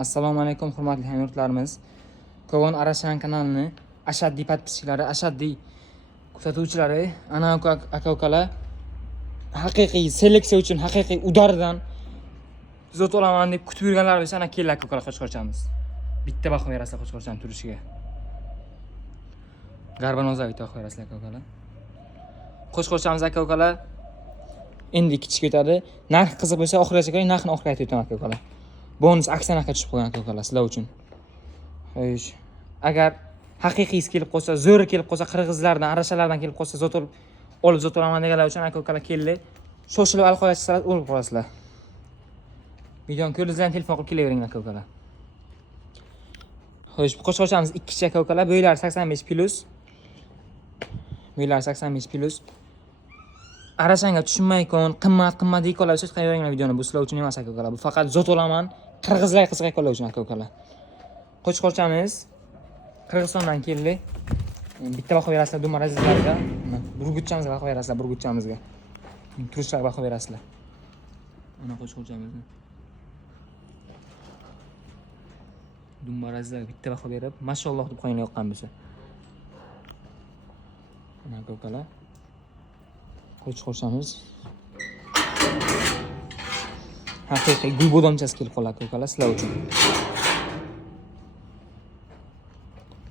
Assalomu alaykum hurmatli hamyurtlarimiz. Kogon Arashan kanalini ashaddiy podpischiklari, ashaddiy kuzatuvchilari, ana aka-ukalar haqiqiy seleksiya uchun haqiqiy udardan zot olaman deb kutib yurganlar bo'lsa, ana kellar aka-ukalar qo'shqorchamiz. Bitta baho berasizlar qo'shqorchani turishiga. Garbanozga bitta baho berasizlar aka-ukalar. Qo'shqorchamiz aka-ukalar endi kichik o'tadi. Narx qiziq bo'lsa oxirigacha ko'ring, narxni oxiriga aytib o'taman aka-ukalar. Bonus aksiyaga tushib qolgan aka-ukalar sizlar uchun. Xo'sh, agar haqiqiy kelib qolsa, zo'r kelib qolsa, qirg'izlardan, arashalardan kelib qolsa, olib zot olaman deganlar uchun aka-ukalar keldi. Shoshilib alqoyachsizlar, o'lib qolasizlar. Videoni ko'rdingizlar, telefon qilib kelaveringlar aka-ukalar. Xo'sh, bu qo'shqorchamiz ikkichi aka-ukalar, bo'ylari 85+. Bo'ylari 85+. Arashanga tushunmay-kon, qimmat deb qolasiz, hech qayerga videoni bu sizlar uchun emas aka-ukalar. Bu faqat zot olaman, qirg'izlar qiziqay qollar uchun aka-ukalar. Qo'shqorchamiz Qirg'izistondan keldi. Bitta baho berasizlar Dumar azizlarga. Burgutchamizga baho berasizlar, burgutchamizga. Turishlarga baho berasizlar. Mana qo'shqorchamizni. Dumar azizlarga bitta baho berib, mashalloh deb qo'yinglar yoqqan bo'lsa. Mana aka-ukalar. Qo'shqorchamiz haqiqiy gulbodomchasi kelib qoladi aka-ukalar sizlar uchun.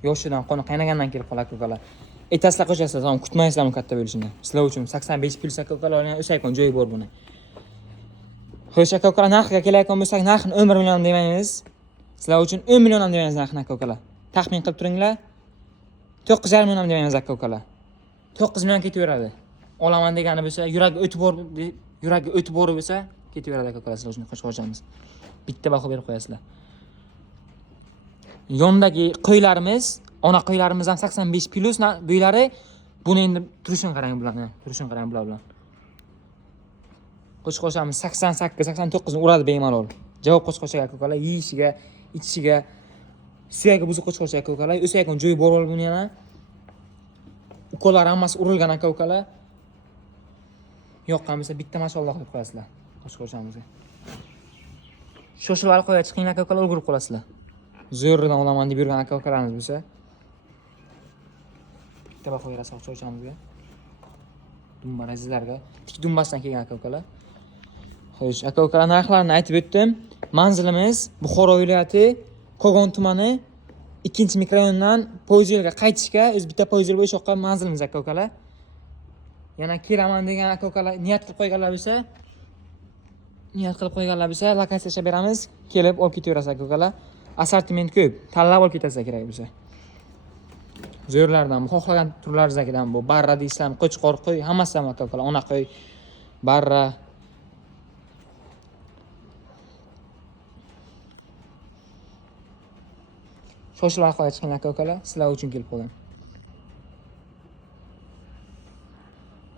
Yoshidan qoni qaynagandan kelib qoladi aka-ukalar. Etaslar qo'shasizlar, tamom kutmaysizlar uni katta bo'lishini. Sizlar uchun 85+ aka-ukalar o'saykan joyi bor buni. Xo'sh aka-ukalar, narxiga kelayotgan bo'lsak, narxini 10 million demaymiz. Sizlar uchun 10 million ham demaymiz narxini aka-ukalar. Taxmin qilib turinglar. 9,5 million ham demaymiz aka-ukalar. 9 million ketaveradi. Olaman degani bo'lsa, yuragi o'tib borib bo'lsa, ketaveradi aka-ukalar sizlar uchun qo'shqorchamiz. Bitta baho berib qo'yasizlar. Yondagi qo'ylarimiz, ona qo'ylarimiz ham 85+ bo'ylari. Buni endi turishini qarang bularni, turishini qarang bular bilan. Qo'shqorchamiz 88-89 ni uradi bemalol. Javob qo'shqorchaga aka-ukalar, yeyishiga, ichishiga, suyagi buzuq qo'shqorcha aka-ukalar, o'sayotgan joyi bor buni yana. Ukollar hammasi urilgan aka-ukalar. Yoqqan bo'lsa bitta mashalloh deb qo'yasizlar qo'shqorchamizga. Shoshilib alqo'ya chiqinglar aka-ukalar, o'lgurib qolasizlar. Zo'rdan olaman deb yurgan aka-ukalarimiz bo'lsa, bitta baho berasizlar qo'shqorchamizga. Dumbar azizlarga, tik dumbasdan kelgan aka-ukalar. Xo'sh, aka-ukalar narxlarini aytib o'tdim. Manzilimiz Buxoro viloyati, Kogon tumani, 2-mikrorayondan poyezd yo'liga qaytishga, o'z bitta poyezd yo'li o'sha yoqqa manzilimiz aka-ukalar. Yana kelaman degan aka-ukalar niyat qilib qo'yganlar bo'lsa, lokatsiya beramiz, kelib olib ketaverasiz aka-ukalar. Assortiment ko'p, tanlab olib ketasiz kerak bo'lsa. Zo'rlardan, xohlagan turlaringizdan bu barra deysizlarmi, qo'chqor qo'y, hammasi ham aka-ukalar, ona qo'y, barra. Shoshilib alqoya chiqinglar aka-ukalar, sizlar uchun kelib qolgan.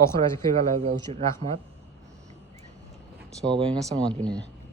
Oxirigacha ko'rganlarga uchun rahmat. Sog' bo'linglar, salomat bo'linglar.